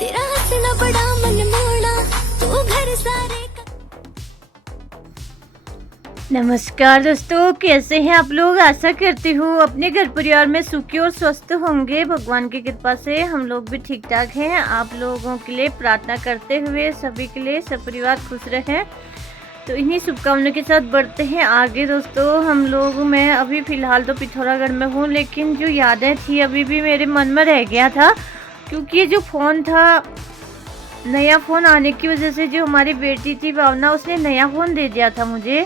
तेरा हंसना बड़ा मनमोहना, तू घर सारे। नमस्कार दोस्तों, कैसे हैं आप लोग। आशा करती हूँ अपने घर परिवार में सुखी और स्वस्थ होंगे। भगवान की कृपा से हम लोग भी ठीक ठाक हैं। आप लोगों के लिए प्रार्थना करते हुए सभी के लिए सब परिवार खुश रहें। तो इन्हीं शुभकामनाओं के साथ बढ़ते हैं आगे दोस्तों। हम लोग, मैं अभी फ़िलहाल तो पिथौरागढ़ में हूँ, लेकिन जो यादें थी अभी भी मेरे मन में रह गया था, क्योंकि ये जो फ़ोन था, नया फ़ोन आने की वजह से जो हमारी बेटी थी भावना, उसने नया फ़ोन दे दिया था मुझे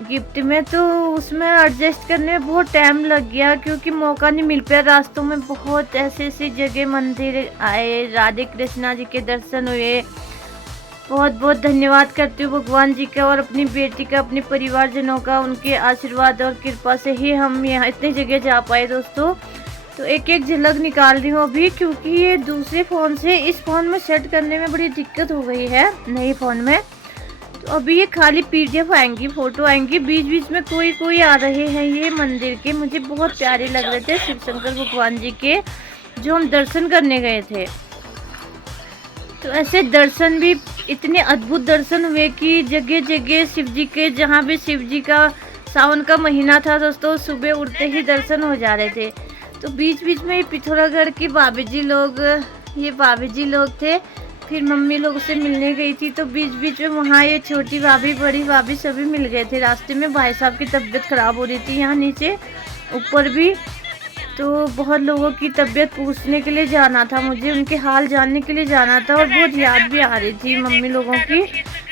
गिफ्ट में। तो उसमें एडजस्ट करने में बहुत टाइम लग गया, क्योंकि मौका नहीं मिल पाया। रास्तों में बहुत ऐसी ऐसी जगह मंदिर आए, राधे कृष्णा जी के दर्शन हुए। बहुत बहुत धन्यवाद करती हूँ भगवान जी का और अपनी बेटी का, अपने परिवारजनों का। उनके आशीर्वाद और कृपा से ही हम यहाँ इतनी जगह जा पाए दोस्तों। तो एक एक झलक निकाल रही हूँ अभी, क्योंकि ये दूसरे फ़ोन से इस फ़ोन में सेट करने में बड़ी दिक्कत हो गई है नए फ़ोन में। तो अभी ये खाली PDF आएंगी, फ़ोटो आएंगी। बीच बीच में कोई कोई आ रहे हैं ये मंदिर के, मुझे बहुत प्यारे लग रहे थे शिव शंकर भगवान जी के, जो हम दर्शन करने गए थे। तो ऐसे दर्शन भी इतने अद्भुत दर्शन हुए कि जगह जगह शिव जी के, जहाँ भी शिव जी का सावन का महीना था दोस्तों, सुबह उठते ही दर्शन हो जा रहे थे। तो बीच बीच में पिथौरागढ़ की भाभी जी लोग, ये भाभी जी लोग थे, फिर मम्मी लोग से मिलने गई थी। तो बीच बीच में वहाँ ये छोटी भाभी, बड़ी भाभी सभी मिल गए थे। रास्ते में भाई साहब की तबीयत ख़राब हो रही थी यहाँ नीचे ऊपर भी। तो बहुत लोगों की तबीयत पूछने के लिए जाना था मुझे, उनके हाल जानने के लिए जाना था। और बहुत याद भी आ रही थी मम्मी लोगों की।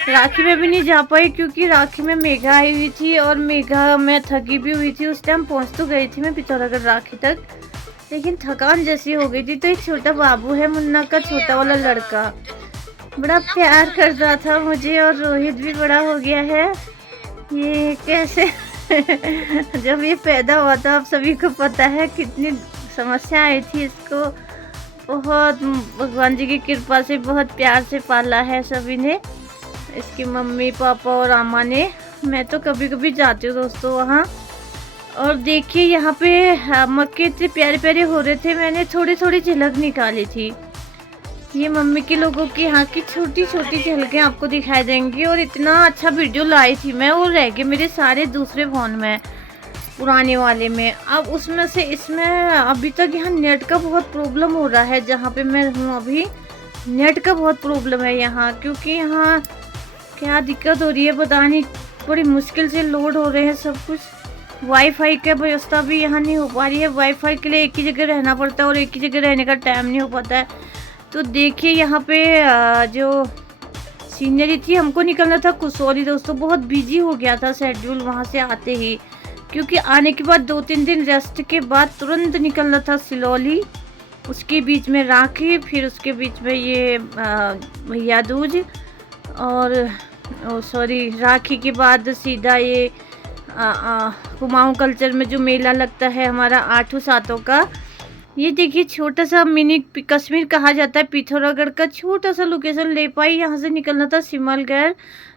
राखी में भी नहीं जा पाई, क्योंकि राखी में मेघा आई हुई थी और मेघा मैं थकी भी हुई थी। उस टाइम पहुँच तो गई थी मैं पिथौरागढ़ राखी तक, लेकिन थकान जैसी हो गई थी। तो एक छोटा बाबू है, मुन्ना का छोटा वाला लड़का, बड़ा प्यार करता था मुझे। और रोहित भी बड़ा हो गया है। ये कैसे जब ये पैदा हुआ था, आप सभी को पता है कितनी समस्या आई थी इसको। बहुत भगवान जी की कृपा से बहुत प्यार से पाला है सभी ने, इसकी मम्मी पापा और अम्मा ने। मैं तो कभी कभी जाती हूँ दोस्तों वहाँ। और देखिए यहाँ पे मक्के इतने प्यारे प्यारे हो रहे थे, मैंने थोड़ी थोड़ी झलक निकाली थी। ये मम्मी के लोगों की यहाँ की छोटी छोटी झलकें आपको दिखाई देंगी। और इतना अच्छा वीडियो लाई थी मैं, और रह गए मेरे सारे दूसरे फ़ोन में, पुराने वाले में। अब उसमें से इसमें अभी तक यहाँ नेट का बहुत प्रॉब्लम हो रहा है। जहाँ पे मैं हूँ अभी नेट का बहुत प्रॉब्लम है यहाँ, क्योंकि यहाँ क्या दिक्कत हो रही है पता नहीं, बड़ी मुश्किल से लोड हो रहे हैं सब कुछ। वाईफाई का व्यवस्था भी यहाँ नहीं हो पा रही है। वाईफाई के लिए एक ही जगह रहना पड़ता है और एक ही जगह रहने का टाइम नहीं हो पाता है। तो देखिए यहाँ पे जो सीनरी थी, हमको निकलना था कुसौली दोस्तों। बहुत बिजी हो गया था शेड्यूल वहाँ से आते ही, क्योंकि आने के बाद 2-3 दिन रेस्ट के बाद तुरंत निकलना था सिलौली। उसके बीच में राखी, फिर उसके बीच में ये भैया दूज, और सॉरी राखी के बाद सीधा ये कुमाऊं कल्चर में जो मेला लगता है हमारा 8-7 का। ये देखिए छोटा सा मिनी कश्मीर कहा जाता है पिथौरागढ़ का छोटा सा लोकेशन ले पाई। यहाँ से निकलना था सिमलगढ़,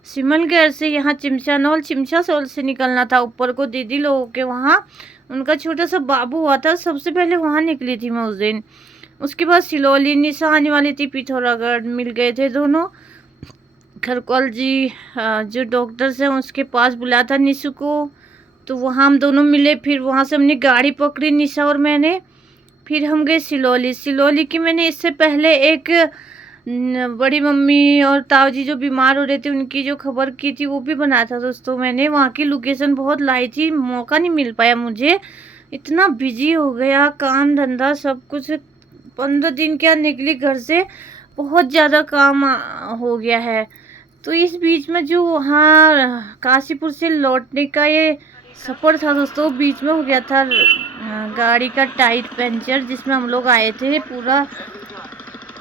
सिमलगढ़ से यहाँ चिमचानौल, चिमचासौल से निकलना था ऊपर को दीदी लोगों के वहाँ। उनका छोटा सा बाबू हुआ था, सबसे पहले वहाँ निकली थी मैं उस दिन। उसके बाद सिलौली, निशा आने वाली थी पिथौरागढ़, मिल गए थे दोनों। खरकौल जी जो डॉक्टर्स हैं उसके पास बुलाया था निशु को, तो वहाँ हम दोनों मिले। फिर वहाँ से हमने गाड़ी पकड़ी निशा और मैंने, फिर हम गए सिलौली। सिलौली की मैंने इससे पहले एक बड़ी मम्मी और ताऊ जी जो बीमार हो रहे थे उनकी जो खबर की थी वो भी बनाया था दोस्तों मैंने। वहाँ की लोकेशन बहुत लाई थी, मौका नहीं मिल पाया मुझे, इतना बिजी हो गया काम धंधा सब कुछ। 15 दिन क्या निकली घर से, बहुत ज़्यादा काम हो गया है। तो इस बीच में जो वहाँ काशीपुर से लौटने का ये सफ़र था दोस्तों, बीच में हो गया था गाड़ी का टायर पंचर, जिसमें हम लोग आए थे पूरा,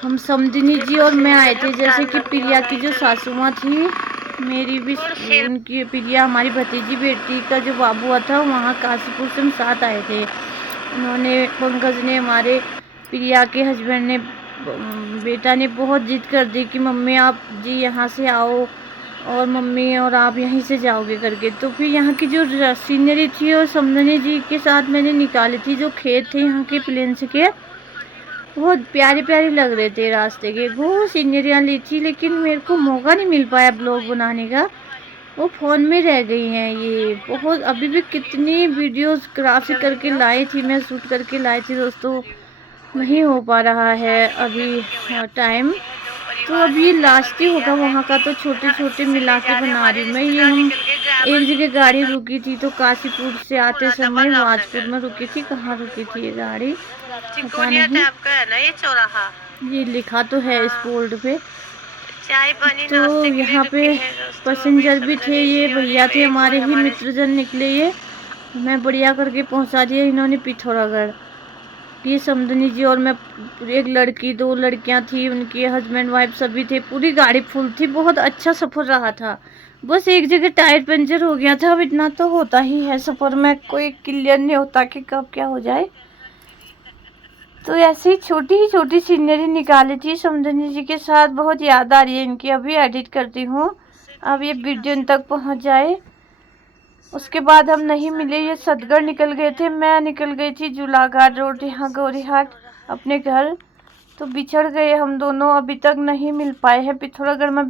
हम समधिनी जी और मैं आए थे। जैसे कि प्रिया की जो सासू माँ थी, मेरी भी उनकी प्रिया हमारी भतीजी बेटी का जो बाबू हुआ था, वहाँ काशीपुर से हम साथ आए थे। उन्होंने, पंकज ने, हमारे प्रिया के हस्बैंड ने, बेटा ने बहुत जिद कर दी कि मम्मी आप जी यहाँ से आओ और मम्मी और आप यहीं से जाओगे करके। तो फिर यहाँ की जो सीनरी थी और समधनी जी के साथ मैंने निकाली थी, जो खेत थे यहाँ के प्लेन्स के, बहुत प्यारे प्यारे लग रहे थे रास्ते के। बहुत सीनरियाँ ली थी, लेकिन मेरे को मौका नहीं मिल पाया ब्लॉग बनाने का, वो फ़ोन में रह गई हैं ये। बहुत अभी भी कितनी वीडियोस ग्राफिक करके लाई थी, मैं शूट करके लाई थी दोस्तों, नहीं हो पा रहा है अभी टाइम। तो अब ये लास्ट ही होगा वहाँ का, तो छोटे छोटे मिला के बना रही हूँ मैं। ये हम एक जगह गाड़ी रुकी थी, तो काशीपुर से आते समय वाजपुर में रुकी थी। कहाँ रुकी थी ये गाड़ी पता नहीं, ये चौराहा ये लिखा तो है इस बोर्ड पे। चाय पानी तो नाश्ते के लिए यहाँ पे रखे हैं दोस्तों। पैसेंजर भी थे, ये और भैया थे हमारे ही हमारे मित्रजन निकले। ये मैं बढ़िया करके पहुंचा दिया इन्होंने पिथौरागढ़। ये समधनी जी और मैं, एक लड़की, 2 लड़कियां थी, उनके हस्बैंड वाइफ सभी थे, पूरी गाड़ी फुल थी। बहुत अच्छा सफ़र रहा था। बस एक जगह टायर पंचर हो गया था। अब इतना तो होता ही है सफ़र में, कोई क्लियर नहीं होता कि कब क्या हो जाए। तो ऐसे ही छोटी सीनरी निकाली थी समधनी जी के साथ। बहुत याद आ रही है इनकी, अभी एडिट करती हूँ। अब ये वीडियो इन तक पहुँच जाए। उसके बाद हम नहीं मिले, ये सतगढ़ निकल गए थे, मैं निकल गई थी जुलाघाट रोड, यहाँ गौरीहाट अपने घर। तो बिछड़ गए हम दोनों, अभी तक नहीं मिल पाए हैं। पिथौरागढ़ में